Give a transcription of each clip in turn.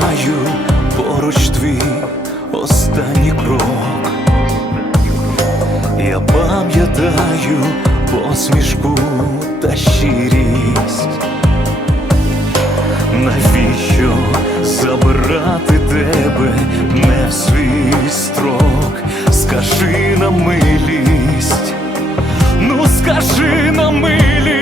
Пам'ятаю поруч твій останній крок. Я пам'ятаю посмішку та щирість. Навіщо забирати тебе не в свій строк? Скажи на милість, ну скажи на милість.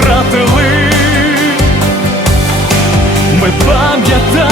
Втратили. Ми пам'ятаємо